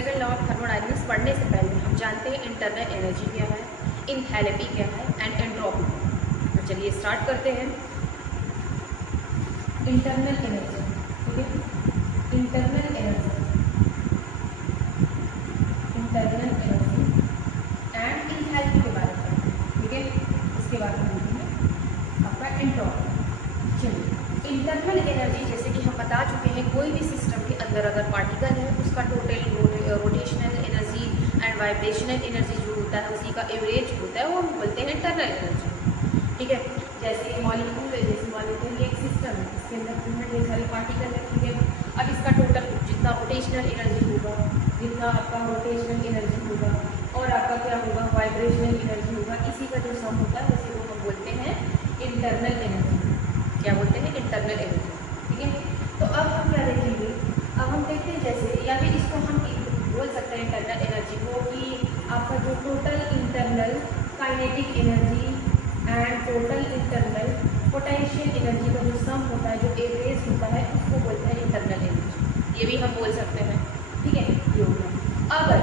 Second law of thermodynamics पढ़ने से पहले हम जानते हैं इंटरनल एनर्जी क्या है, इंथैल्पी क्या है एंड एंट्रोपी। तो चलिए स्टार्ट करते हैं। इंटरनल एनर्जी, ठीक है, इंटरनल एनर्जी एंड इंथैल्पी के बारे में, ठीक है। इसके बाद में देखेंगे आपका एंट्रोपी। चलिए, इंटरनल एनर्जी जैसे कि हम बता चुके हैं, कोई भी सिस्टम के अंदर अगर पार्टिकल है उसका total rotational energy and vibrational energy जो होता है उसी का एवरेज होता है, वो हम बोलते हैं इंटरनल एनर्जी, ठीक है। जैसे मॉलिक्यूल है, जैसे मॉलिक्यूल एक सिस्टम है, इसके अंदर ढेर सारे पार्टिकल है, ठीक है। अब इसका टोटल जितना रोटेशनल एनर्जी होगा, जितना आपका रोटेशनल एनर्जी होगा और आपका क्या होगा वाइब्रेशनल एनर्जी होगा, इसी का जो सम होता है उसी को हम बोलते हैं इंटरनल एनर्जी। क्या बोलते हैं? इंटरनल एनर्जी, ठीक है। तो अब हम क्या देखेंगे, अब हम देखते हैं जैसे, या फिर इसको हम बोल सकते हैं इंटरनल एनर्जी को कि आपका जो total internal kinetic energy and total internal potential energy का जो सम होता है, जो एवरेज होता है, उसको बोलते हैं इंटरनल एनर्जी। ये भी हम बोल सकते हैं, ठीक है, ये हो गया। अगर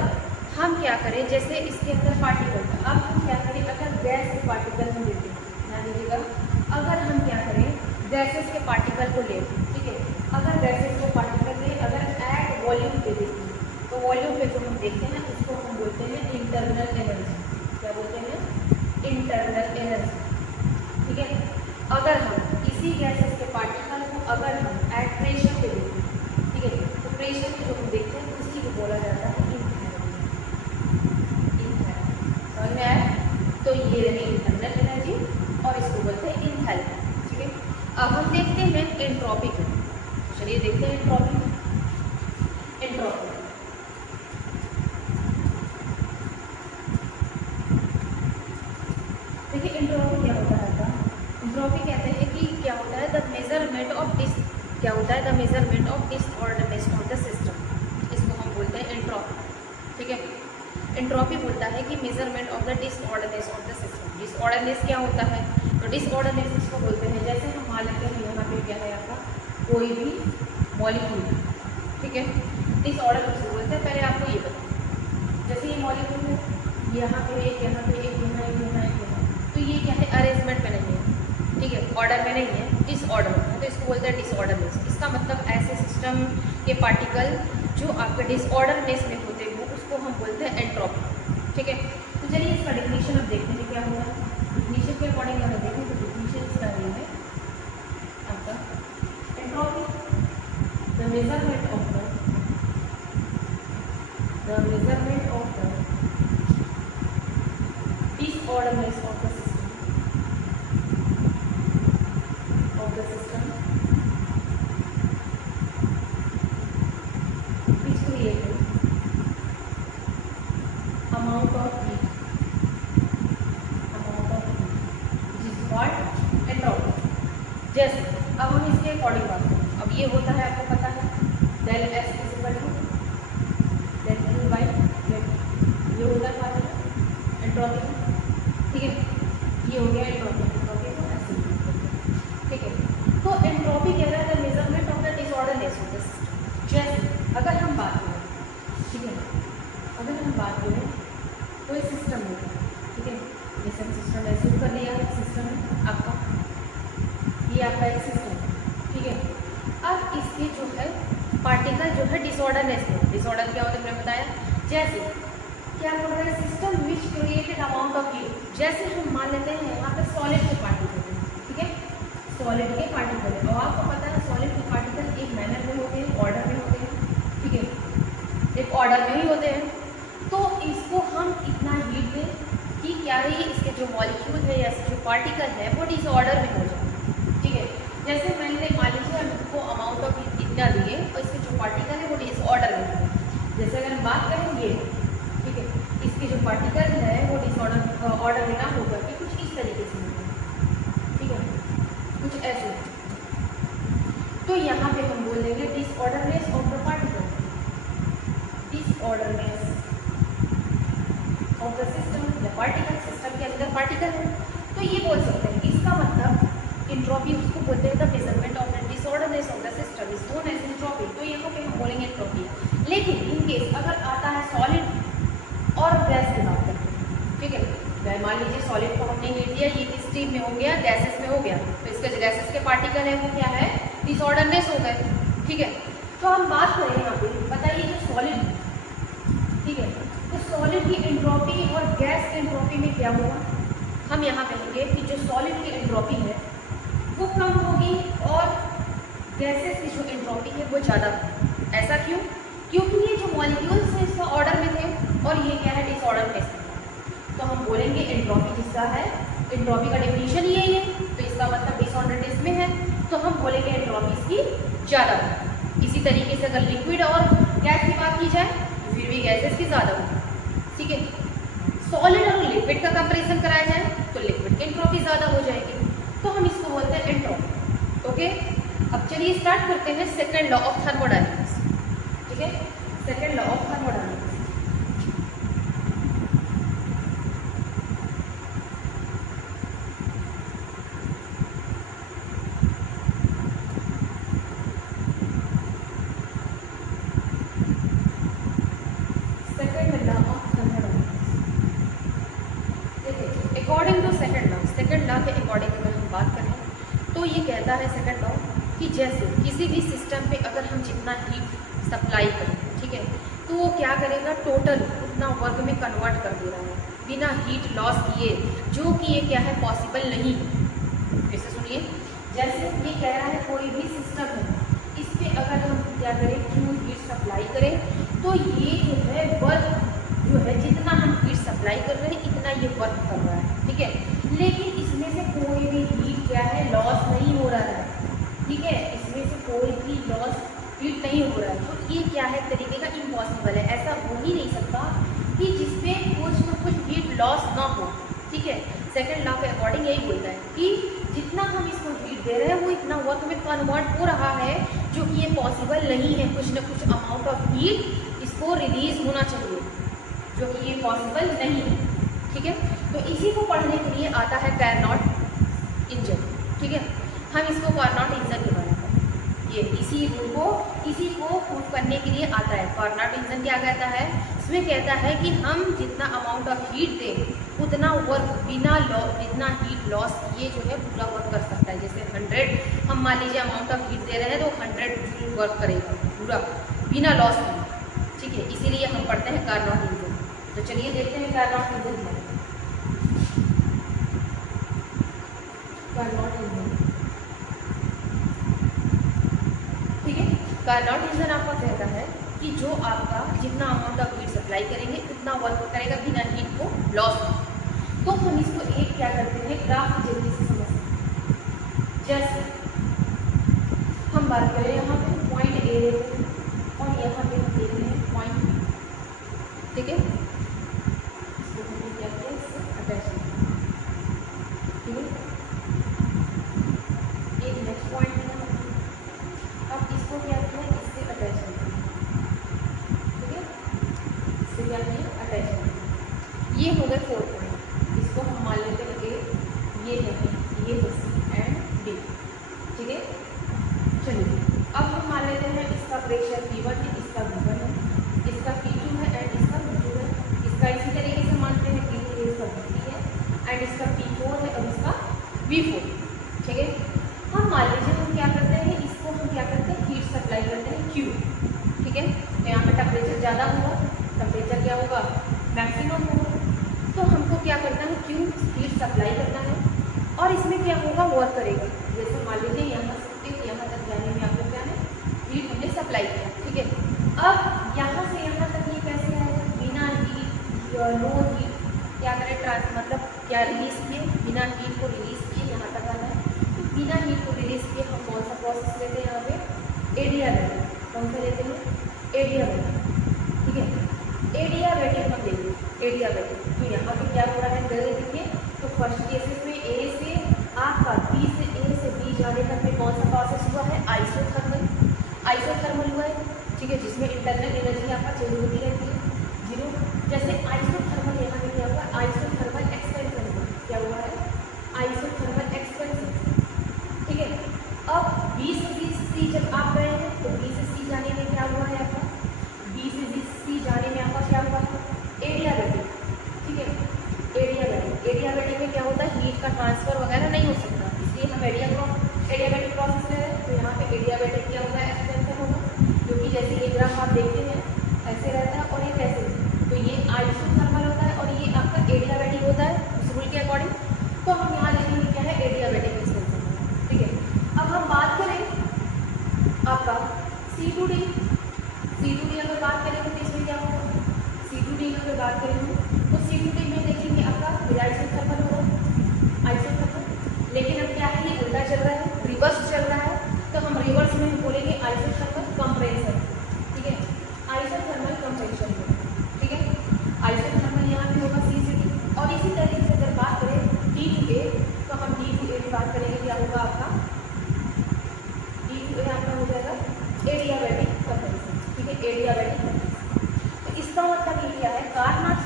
हम क्या करें, जैसे इसके अंदर पार्टिकल था, अब हम क्या करें, अगर गैस के पार्टिकल में लेते हैं, ध्यान दीजिएगा, अगर हम क्या करें गैसेस के पार्टिकल को लेते हैं, ठीक है, अगर गैसेस के पार्टिकल में अगर एट वॉल्यूम पे देखें तो वॉल्यूम पे जो हम देखते हैं उसको हम बोलते हैं इंटरनल एनर्जी। क्या बोलते हैं? इंटरनल एनर्जी, ठीक है। अगर हम इसी गैसेस के पार्टिकल को अगर हम एट प्रेशर पे देखें, ठीक है, तो प्रेशर पे जो हम देखते हैं उसी को बोला जाता है इंथैल्पी। समझ में आया? तो ये रही इंटरनल एनर्जी और इसको बोलते हैं इंथैल्पी, ठीक है। अब हम देखते हैं एंट्रोपी को। चलिए देखते हैं एंट्रोपी। एंट्रोपी देखिए, एंट्रोपी क्या होता है? एंट्रोपी कहते हैं कि क्या होता है, द मेजरमेंट ऑफ क्या होता है, the measurement of disorderness of the system. इसको हम बोलते हैं एंट्रोपी, ठीक है। एंट्रोपी बोलता है कि measurement of the disorderness of the system. Disorderness क्या होता है? तो डिसऑर्डरनेस इसको बोलते हैं, जैसे हम मान लेते हैं यहाँ पे क्या है आपका कोई भी मॉलिक्यूल, ठीक है, डिसऑर्डर किसको बोलते हैं पहले आपको ये बताओ। जैसे ये मॉलिक्यूल है, यहाँ पे एक, यहाँ पे एक, यहाँ एक, यहाँ एक, तो ये क्या है, अरेंजमेंट में नहीं है, ठीक है, ऑर्डर में नहीं है, डिसऑर्डर में है, तो इसको बोलते हैं डिसऑर्डरनेस। इसका मतलब ऐसे सिस्टम के पार्टिकल जो आपके डिसऑर्डरनेस में होते हैं वो उसको हम बोलते हैं एंट्रोपी, ठीक है। तो चलिए इसका डेफिनेशन अब देखते हैं क्या होगा। डेफिनेशन के अकॉर्डिंग अगर देखें तो डेफिनेशन इसका ये है आपका entropy, the measurement of the disorderness of the system which created amount of heat which is called entropy। जैसे अब हम इसके अकॉर्डिंग बात करें, अब ये होता है आपको पता है del S equal to del Q by del, ये होता है एंट्रोपी, ठीक है, ये हो गया एंट्रोपी। ठीक है, तो एंट्रोपी कह रहा है the measurement of the disorderness of the system. जैसे अगर हम बात करें, ठीक है, अगर हम बात करें कोई सिस्टम है, ठीक है, जैसे हम सिस्टम ऐसे कर लिया, सिस्टम है आपका, ये आपका एक सिस्टम है, ठीक है। अब इसके जो है पार्टिकल जो है डिसऑर्डरनेस में, डिसऑर्डर क्या होता है मैंने बताया, जैसे क्या बोल रहा है system which created amount of heat. जैसे हम मान लेते हैं यहाँ पे सॉलिड के पार्टिकल है, ठीक है, सॉलिड के पार्टिकल है, और आपको पता है सॉलिड के पार्टिकल एक मैनर में होते हैं, ऑर्डर में होते हैं, ठीक है, एक ऑर्डर में ही होते हैं। तो इसको हम इतना हीट दें कि क्या ही इसके जो मॉलिक्यूल है या जो पार्टिकल है वो डिसऑर्डर में हो जाए, ठीक है। जैसे मैंने मान लीजिए हमको अमाउंट ऑफ हीट इतना दिए और इसके जो पार्टिकल है वो डिसऑर्डर में है। जैसे अगर हम बात करें ये, ठीक है, इसके जो पार्टिकल है वो डिसऑर्डर ऑर्डर में ना होकर के कुछ इस तरीके से होगा, ठीक है, कुछ ऐसे। तो यहाँ पे हम बोल देंगे disorderness of the particle, disorderness of the system, the particle, system के अंदर पार्टिकल है, तो ये बोल सकते हैं। इसका मतलब एंट्रोपी उसको बोलते हैं the measurement of the disorderness of the system is known as entropy. तो यहाँ पे हम बोलेंगे एंट्रोपी। लेकिन इन केस अगर आता गैस की बात करते हैं, ठीक है। मान लीजिए सॉलिड को हमने हीट दिया, ये किस स्ट्रीम में हो गया, गैसेस में हो गया, तो इसके जो गैसेस के पार्टिकल है वो क्या है, डिसऑर्डरनेस हो गए, ठीक है। तो हम बात करें यहाँ पे, बताइए जो सॉलिड, ठीक है, तो सॉलिड की एंट्रोपी और गैस की एंट्रोपी में क्या होगा, हम यहाँ कहेंगे कि जो सॉलिड की एंट्रोपी है वो कम होगी और गैसेस की जो एंट्रोपी है वो ज़्यादा होगी। ऐसा क्यों? क्योंकि ये जो मॉलिक्यूल्स हैं इसका ऑर्डर में थे और ये क्या है, डिसऑर्डर में। तो हम बोलेंगे एंट्रोपी जिसका है, एंट्रोपी का डेफिनेशन यही है, तो इसका मतलब डिसऑर्डर टेस्ट में है, तो हम बोलेंगे एंट्रोपी इसकी ज़्यादा होगी। इसी तरीके से अगर लिक्विड और गैस की बात की जाए तो फिर भी गैसेस की ज़्यादा होगी, ठीक है। सॉलिड और लिक्विड का कंपैरिजन कराया जाए तो लिक्विड की एंट्रोपी ज़्यादा हो जाएगी, तो हम इसको बोलते हैं एंट्रोपी, ओके। अब चलिए स्टार्ट करते हैं सेकेंड लॉ ऑफ थर्मोडायनेमिक्स, ठीक है, second law of thermodynamics. According to second law के अकॉर्डिंग अगर हम बात करें तो ये कहता है सेकेंड लॉ कि जैसे किसी भी सिस्टम पे अगर हम जितना हीट सप्लाई करें, ठीक है, तो वो क्या करेगा, टोटल उतना वर्क में कन्वर्ट कर दे रहा है बिना हीट लॉस किए, जो कि ये क्या है, पॉसिबल नहीं है। फिर से सुनिए, जैसे ये कह रहा है कोई भी सिस्टम है, इस पर अगर हम क्या करें, क्यों हीट सप्लाई करें, तो ये जो है वर्क जो है, जितना हम हीट सप्लाई कर रहे हैं इतना ये वर्क कर रहा है, ठीक है, लेकिन इसमें से कोई भी हीट क्या है, लॉस नहीं हो रहा है, ठीक है, इसमें से कोई भी लॉस हीट नहीं हो रहा है। तो ये क्या है, तरीके का इम्पॉसिबल है, ऐसा हो ही नहीं सकता कि जिसपे कुछ न कुछ हीट लॉस ना हो, ठीक है। सेकेंड लॉ के अकॉर्डिंग यही बोलता है कि जितना हम इसको हीट दे रहे हैं वो इतना वर्क में कन्वर्ट हो रहा है, जो कि ये पॉसिबल नहीं है, कुछ न कुछ अमाउंट ऑफ हीट इसको रिलीज होना चाहिए, जो कि ये पॉसिबल नहीं है, ठीक है। तो इसी को पढ़ने के लिए आता है कार्नोट इंजन, ठीक है। हम इसको कार्नोट इंजन के बारे में, ये इसी को प्रूव करने के लिए आता है। कार्नोट इंजन क्या कहता है, इसमें कहता है कि हम जितना अमाउंट ऑफ हीट दें उतना वर्क बिना जितना हीट लॉस किए जो है पूरा वर्क कर सकता है। जैसे 100 हम मान लीजिए अमाउंट ऑफ हीट दे रहे हैं तो 100 जूल वर्क करेगा पूरा बिना लॉस में, ठीक है। इसीलिए हम पढ़ते हैं कार्नोट इंजन। तो चलिए देखते हैं कार्नोट इंजन क्या है। कार्नोट इंजन, ठीक है। कार्नोट इंजन आपका कहता है कि जो आपका जितना अमाउंट ऑफ हीट सप्लाई करेंगे उतना वर्क करेगा बिना हीट को लॉस। तो हम इसको एक क्या करते हैं, ग्राफ की जल्दी से समझते हैं। जैसे हम बात करें यहाँ पे पॉइंट ए लेते हैं और यहाँ पे हम देखते हैं पॉइंट बी, ठीक है। इसको हमने क्या किया, इससे अटैच किया, ठीक है। एक नेक्स्ट पॉइंट है, अब इसको क्या किया, इससे अटैच किया, ठीक है। इससे क्या किया, अटैच किया। ये हो गए 4 पॉइंट। इसको हम मान लेते हैं ए, ये है सी एंड डी, ठीक है। चलिए अब हम मान लेते हैं इसका प्रेशर P1 है, इसका V1 है, इसका P2 है एंड इसका V2 है। इसका इसी तरीके से मानते हैं P3 है, इसका V3 है एंड इसका P4 है और इसका V4, ठीक है। हम मान लीजिए हम क्या करते हैं, इसको हम क्या करते हैं, हीट सप्लाई करते हैं Q, ठीक है। तो यहाँ पर टेम्परेचर ज़्यादा होगा, टेम्परेचर क्या होगा, मैक्सिमम होगा। तो हमको क्या करना है, Q हीट सप्लाई करना है और इसमें क्या होगा, वर्क करेगा। जैसे मान लीजिए यहाँ से यहाँ तक जाने में आपको क्या है, हीट हमने सप्लाई किया, ठीक है। अब यहाँ से यहाँ तक ये कैसे आएगा, बिना हीट लो हीट क्या करें, मतलब क्या रिलीज किए, बिना हीट को रिलीज किए यहाँ तक आना है। तो बिना हीट को रिलीज किए हम कौन सा प्रोसेस लेते हैं, यहाँ पे एडियाबैटिक। कौन सा लेते हैं, एडियाबैटिक, ठीक है। एडियाबैटिक हम देखें, एडियाबैटिक। तो यहाँ पे क्या हो रहा है, देखिए तो फर्स्ट केसेस में ए से आपका बी से ए से बी जाने तक में कौन सा प्रोसेस हुआ है, आइसोथर्मल हुआ है, ठीक है, जिसमें इंटरनल एनर्जी आपका चेंज होती रहती है, 0। जैसे आइसोथर्मल यहाँ पे क्या हुआ, आइसोथर्मल एक्सपेंशन हुआ, क्या हुआ है, आइसोथर्मल एक्सपेंशन, ठीक है। अब बी से सी जब आप गए हैं तो बी से सी जाने में क्या हुआ है आपका, बी से सी जाने में आपका क्या हुआ है, एडियाबैटिक। अगर बात करें हम तो C2T में देखेंगे आपका आइसोथर्मल हो रहा है, आइसोथर्मल। लेकिन अब क्या है, ये उल्टा चल रहा है, रिवर्स चल रहा है, तो हम रिवर्स में बोलेंगे आइसोथर्मल कंप्रेशन। ठीक है, आइसोथर्मल कंप्रेशन, ठीक है। आइसोथर्मल यहाँ पे होगा CCT। और इसी तरीके से अगर बात करें D2A, तो हम D2A की बात करेंगे, क्या होगा आपका D2A आपका हो जाएगा एडियाबैटिक कंप्रेशन। ठीक है, एडियाबैटिक कंप्रेशन। तो इसका मतलब ये क्या है, कार्नाट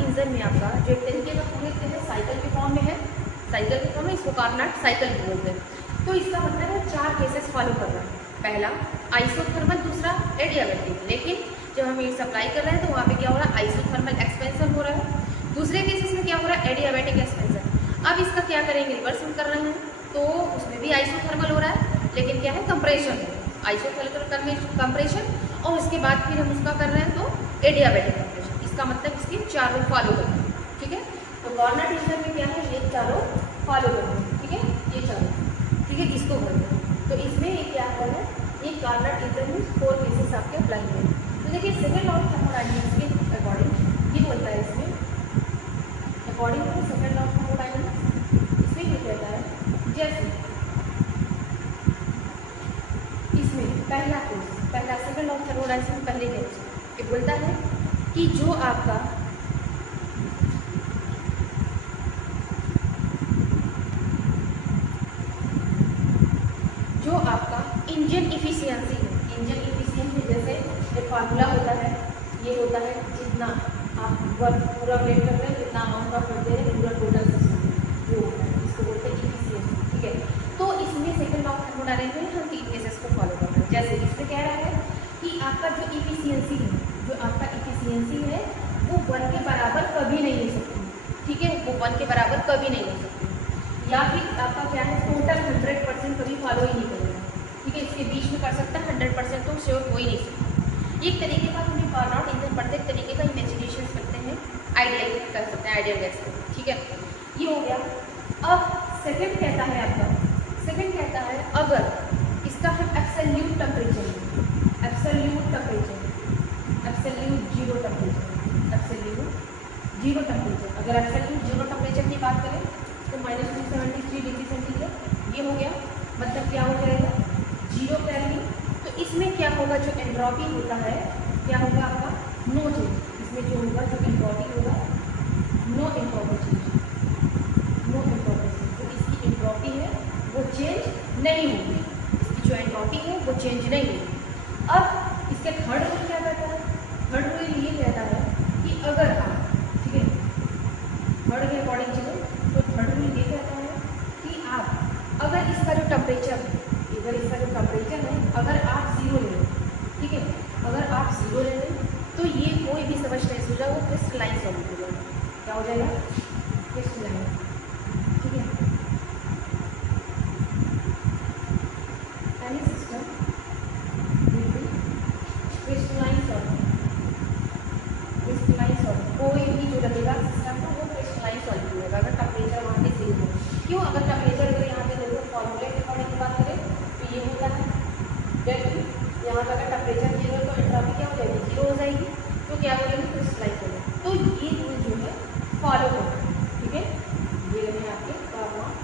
इंजन में आपका जो एक तरीके का पूरे तरह साइकिल के फॉर्म में है, साइकिल के फॉर्म में, इसको कार्नाट साइकिल बोलते हैं। तो इसका मतलब है 4 केसेस फॉलो कर रहा है, पहला आइसोथर्मल, दूसरा एडियाबैटिक। लेकिन जब हम ये सप्लाई कर रहे हैं तो वहाँ पे क्या हो रहा है, आइसोथर्मल एक्सपेंशन हो रहा है। दूसरे केसेस में क्या हो रहा है, एडियाबैटिक एक्सपेंशन। अब इसका क्या करेंगे, रिवर्स हम कर रहे हैं, तो उसमें भी आइसोथर्मल हो रहा है, लेकिन क्या है, कंप्रेशन है, आइसोथर्मल कंप्रेशन। और उसके बाद फिर हम उसका कर रहे हैं तो एडियाबैटिक कंप्रेशन। इसका मतलब इसके चारों फॉलो करते हैं। ठीक है, तो कार्नाट इंजन में क्या है, ये चारों फॉलो करते हैं। ठीक है, ये चारों, ठीक है, इसको बोलते हैं। तो इसमें ये क्या है, ये कार्नाट इंजन में 4 केसेस आपके अप्लाई हुए हैं। तो देखिए सेकंड लॉ ऑफ थर्मोडायनेमिक्स के अकॉर्डिंग ये बोलता है, इसमें according to second law of thermodynamics इसमें ये कहता है, जैसे इसमें पहला सेकंड लॉ ऑफ थर्मोडायनेमिक्स में पहले केस ये बोलता है कि जो आपका इंजन इफिशियंसी है, इंजन इफिशियंसी जैसे एक फार्मूला होता है, ये होता है जितना आप वर्क पूरा वेट कर रहे हैं, जितना अमाउंट आप करते हैं पूरा टोटल सिस्टम, वो होता है, इसको बोलते हैं इफिशियंसी। ठीक है, तो इसमें सेकंड लॉ ऑफ थर्मोडायनेमिक्स में हम 3 केसेस को फॉलो करते हैं। जैसे इसमें कह रहा है कि आपका जो इफिशियंसी है, वो 1 के बराबर कभी नहीं हो सकती। ठीक है, वो 1 के बराबर कभी नहीं हो सकती, या फिर आपका क्या है, टोटल 100% कभी फॉलो ही नहीं करेगा। ठीक है, इसके बीच में कर सकता है, 100% तो श्योर हो ही नहीं सकता। एक तरीके का हमें कार्नाट इंजन पढ़ते एक तरीके का इमेजिनेशन करते हैं, आइडियल कर सकते हैं, आइडियल गैस करते हैं। ठीक है, ये हो गया। अब सेकंड कहता है आपका, सेकंड कहता है अगर इसका हम absolute temperature, absolute zero temperature, अगर एब्सोल्यूट जीरो टेम्परेचर की बात करें तो -273 डिग्री सेंटीग्रेड, ये हो गया। मतलब क्या हो जाएगा, जीरो केल्विन। तो इसमें क्या होगा, जो एंट्रोपी होता है क्या होगा आपका, नो चेंज। इसमें जो होगा, जो एंट्रोपी होगा, no entropy change, no entropy change. जो इसकी एंट्रोपी है वो चेंज नहीं होगी, इसकी जो एंट्रोपी है वो चेंज नहीं होगी। अब इसके थर्ड रूल क्या कहता है, थर्ड रूल ये कहता है कि अगर आप, ठीक है, थर्ड के अकॉर्डिंग चलो, तो थर्ड रूल ये कहता है कि आप अगर इसका जो टेम्परेचर है, अगर आप 0 ले लें, ठीक है, अगर आप 0 ले लें तो ये कोई भी सबस्टेंस हो जाए वो क्रिस्टलाइन सॉल्यूट हो जाएगा। क्या हो जाएगा, क्रिस्टलाइन। ठीक है, एनी सिस्टम क्रिस्टलाइन सॉल्यूट, कोई भी जो लगेगा सिस्टम को वो क्रिस्टलाइन सॉल्यूट होगा अगर टेम्परेचर वहाँ पे 0 हो। क्यों, अगर टेम्परेचर अगर यहाँ पे देखो फॉर्मूले के अकॉर्डिंग की बात करें तो ये होता है डेल्टा, यहाँ पर अगर टेम्परेचर 0 तो एंट्रोपी क्या हो जाएगी, 0 हो जाएगी, तो क्या बोलेंगे, क्रिस्टलाइन हो जाएगा। तो ये रूल जो है फॉलो करते हैं। ठीक है, ये रहे आपके कार्नाट।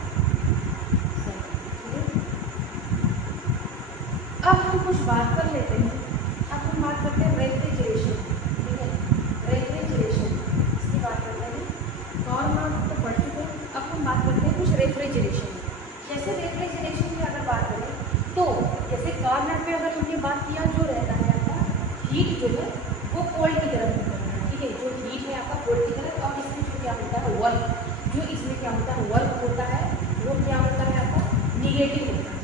अब हम कुछ बात कर लेते हैं, अब हम बात करते हैं रेफ्रिजरेशन। ठीक है, रेफ्रिजरेशन इसकी बात करते हैं, कार्नाट तो पढ़ चुके हैं। अब हम बात करते हैं कुछ रेफ्रिजरेशन। जैसे रेफ्रिजरेशन की अगर बात करें तो जैसे कार्नाट में अगर हमने बात किया, जो रहता है आपका हीट जो है वो कोल्ड की तरफ होता है। ठीक है, जो हीट है आपका कोल्ड की तरफ, और इसमें जो क्या होता है वर्क, जो इसमें क्या होता है वर्क होता है, वो क्या होता है आपका निगेटिव होता है।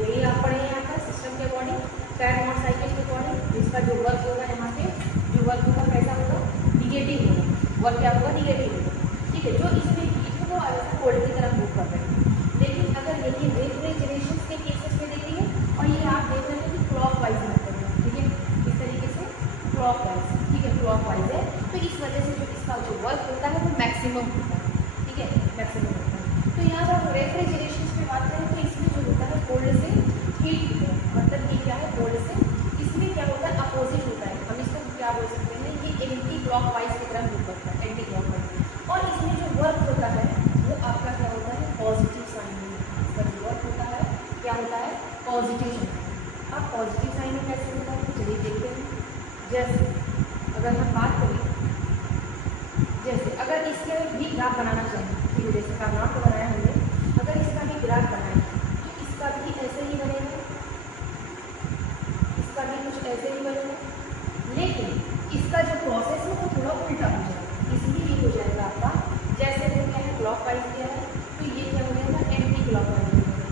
यही आप पढ़े हैं आपका सिस्टम के अकॉर्डिंग, कार्नोट साइकिल के अकॉर्डिंग, इसका जो वर्क होगा यहाँ पे, जो वर्क होगा कैसा होगा, निगेटिव होगा, वर्क क्या होगा, निगेटिव होगा। ठीक है, जो इसमें हीट है वो ऐसा कोल्ड की तरफ मूव कर रहे हैं। लेकिन अगर देखिए रेफ्रिजरेशन के केसेस में देखिए, और ये आप देख रहे हैं कि क्लॉकवाइज मेथड है। ठीक है, इस तरीके से क्लॉकवाइज, ठीक है, क्लॉकवाइज है, तो इस वजह से जो इसका जो वर्क होता है वो मैक्सिमम होता है। ठीक है, मैक्सिमम होता है। तो यहाँ पर रेफ्रिजरेशन में बात करें तो इसमें जो होता है कोल्ड से हीट होता है, मतलब ये क्या है, कोल्ड से, इसमें क्या होता है, अपोजिट होता है। हम इसको क्या बोल सकते हैं, ये एंटी क्लॉकवाइज की तरफ मूव करता है, एंटी क्लॉकवाइज। और इसमें जो वर्क होता है वो आपका क्या होता है, पॉजिटिव साइन में। इसका जो वर्क होता है क्या होता है, पॉजिटिव साइन। अब पॉजिटिव साइन में कैसे होता है, चलिए देखते हैं। जैसे अगर हम बात करें, जैसे अगर इसके भी ग्राफ बनाना चाहिए, ठीक है, जैसे का ग्राफ बनाया हमने, अगर इसका भी ग्राफ बनाए तो इसका भी ऐसे ही बनेगा, इसका भी कुछ ऐसे ही बनेगा, लेकिन इसका जो प्रोसेस है वो थोड़ा उल्टा हो जाएगा। इसलिए ये हो जाएगा आपका, जैसे वो क्या है क्लॉकवाइज किया है तो ये क्या हो जाएगा, एंटी क्लॉकवाइज हो जाएगा।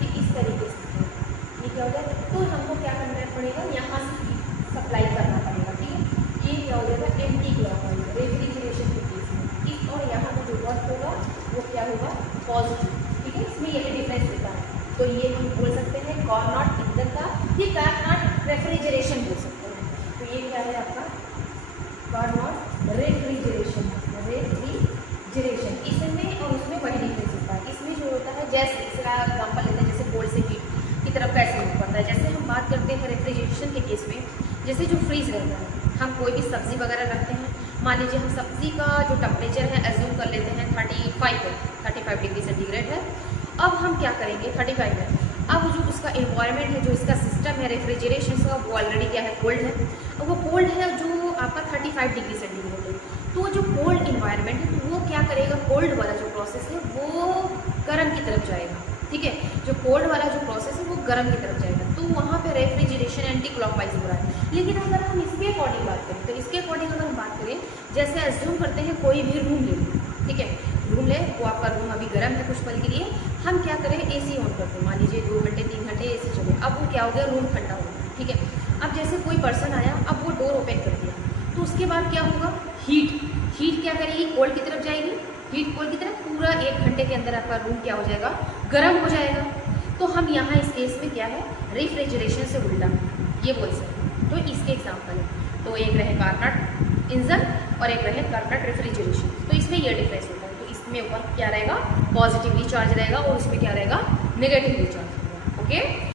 ये इस तरीके से ये क्या हो जाएगा, तो हमको क्या करना पड़ेगा, यहाँ से सप्लाई करना पड़ेगा, ठीक है। ये क्या हो जाएगा, एंटी क्लॉकवाइज रेफ्रिजरेशन के केस में। इस और यहाँ पर जो वर्क होगा वो क्या होगा, पॉजिटिव, ठीक है। इसमें यही डिफरेंस होता है। तो ये हम बोल सकते हैं कार्नोट इंजन का, ये कार्नोट रेफ्रिजरेशन बोल सकते हैं। तो ये क्या है आपका कार्नोट रेफ्रिजरेशन, रेफ्रिजरेशन। इसमें और उसमें वही डिफरेंस होता है। इसमें जो होता है, जैसे इसका एग्जाम्पल लेते हैं, जैसे कोल्ड से हीट की तरफ कैसे मूव करता है। जैसे हम बात करते हैं रेफ्रिजरेशन के केस में, जैसे जो फ्रीज रहता है, हम कोई भी सब्जी वगैरह रखते हैं, मान लीजिए हम सब्जी का जो टेम्परेचर है एज्यूम कर लेते हैं 35 डिग्री सेंटीग्रेड है। अब हम क्या करेंगे, 35 है। अब जो उसका एनवायरनमेंट है, जो इसका सिस्टम है रेफ्रिजरेशन का, वो ऑलरेडी क्या है, कोल्ड है। अब वो कोल्ड है जो आपका 35 डिग्री सेंटीग्रेड है। तो जो कोल्ड इन्वायरमेंट है तो वो क्या करेगा, कोल्ड वाला जो प्रोसेस है वो गर्म की तरफ जाएगा, ठीक है। जो कोल्ड वाला जो प्रोसेस है वो गर्म की तरफ जाएगा, तो वहाँ पे रेफ्रिजरेशन एंटी क्लॉकवाइज हो रहा है। लेकिन अगर हम इसके अकॉर्डिंग बात करें, तो इसके अकॉर्डिंग अगर हम बात करें, जैसे एज्यूम करते हैं कोई भी रूम ले लें, ठीक है, रूम ले, वो आपका रूम अभी गर्म है कुछ पल के लिए, हम क्या करें, एसी ऑन करते हैं, मान लीजिए 2 घंटे 3 घंटे एसी चले, अब वो क्या हो गया, रूम ठंडा हो गया, ठीक है। अब जैसे कोई पर्सन आया, अब वो डोर ओपन कर दिया, तो उसके बाद क्या होगा, हीट क्या करेगी, कोल्ड की तरफ जाएगी, हीट कोल्ड की तरफ, पूरा 1 घंटे के अंदर आपका रूम क्या हो जाएगा, गर्म हो जाएगा। तो हम यहाँ इस केस में क्या है, रेफ्रिजरेशन से उल्टा ये बोल सकते हैं। तो इसके एग्जाम्पल है, तो एक रहे कार्नोट इंजन और एक रहे कार्नोट रेफ्रिजरेशन। तो इसमें यह डिफरेंस होता है। तो इसमें वर्क क्या रहेगा, पॉजिटिवली चार्ज रहेगा, और इसमें क्या रहेगा, नेगेटिवली चार्ज रहेगा, ओके।